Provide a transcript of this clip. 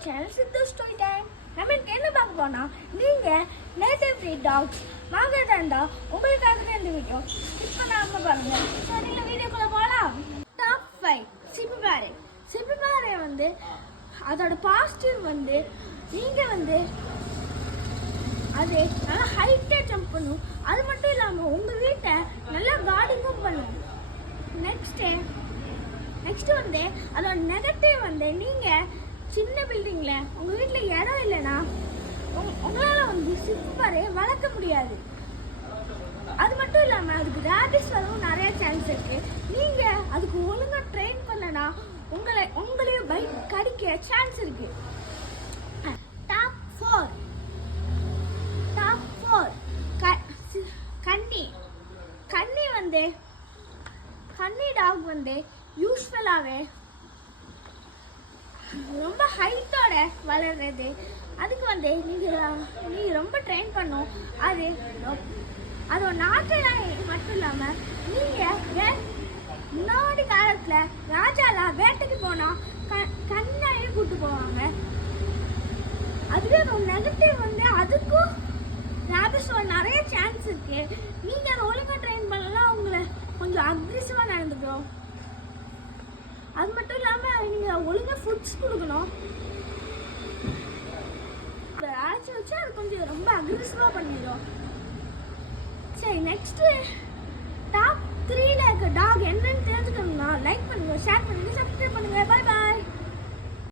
அவர் channel Sidhu story time. நம்ம என்ன பார்க்க போனா, நீங்க நேட்டிவ் ப்ரீட் டாக்ஸ் வாங்குறதா இருந்தா உங்களுக்காக தான் இந்த வீடியோ. ஸ்கிப் பண்ணாம பாருங்க. சரி, நீங்க வீடியோக்குள்ள போகலாம். டாப் 5 சிப்பிபாறை. சிப்பிபாறை வந்து அதோட பாசிட்டிவ் வந்து நீங்க வந்து அது நல்லா ஹைட்டாக ஜம்ப் பண்ணும். அது மட்டும் இல்லாமல் உங்கள் வீட்டை நல்லா கார்டனிங்கும் பண்ணும். நெக்ஸ்ட் வந்து அதோட நெகட்டிவ் வந்து நீங்கள் சின்ன பில்டிங்கில் உங்கள் வீட்டில் இடம் இல்லைன்னா உங்களால் வந்து சிப்பிபாறையை வளர்க்க முடியாது. அது மட்டும் இல்லாமல் அதுக்கு ரேபிஸ் வரவும் நிறைய சான்ஸ் இருக்குது. நீங்கள் அதுக்கு ஒழுங்காக ட்ரெயின் பண்ணனா உங்களையும் பைக் கடிக்க சான்ஸ் இருக்குது. டாப் 4 கன்னி டாக் வந்து யூஸ்வலாகவே ரொம்ப ஹைட்டோட வளர்றது. அதுக்கு வந்து நீங்கள் ரொம்ப ட்ரெயின் பண்ணும். அதோட நாட்டெல்லாம் மட்டும் இல்லாமல் நீங்கள் முன்னாடி காலத்தில் ராஜாலாம் வேட்டைக்கு போனால் கண்ணையும் கூட்டு போவாங்க. அதுவே நெகட்டிவ் வந்து அதுக்கும் ரேபிஸ் நிறைய சான்ஸ் இருக்கு. நீங்க அதை ஒழுங்கா ட்ரெயின் பண்ணலாம், உங்களை கொஞ்சம் அக்ரெசிவா நடந்துக்கிறோம். அது மட்டும் இல்லாம நீங்க ஒழுங்கா ஃபுட்ஸ் கொடுக்கணும். அழைச்சி வச்சு அது கொஞ்சம் ரொம்ப அக்ரெசிவா பண்ணிடும். சரி, நெக்ஸ்ட் டாப் 3ல இருக்க டாக் என்னன்னு தெரிஞ்சுக்கணும்னா லைக் பண்ணுங்க, ஷேர் பண்ணுங்க, சப்ஸ்கிரைப் பண்ணுங்க. Bye bye.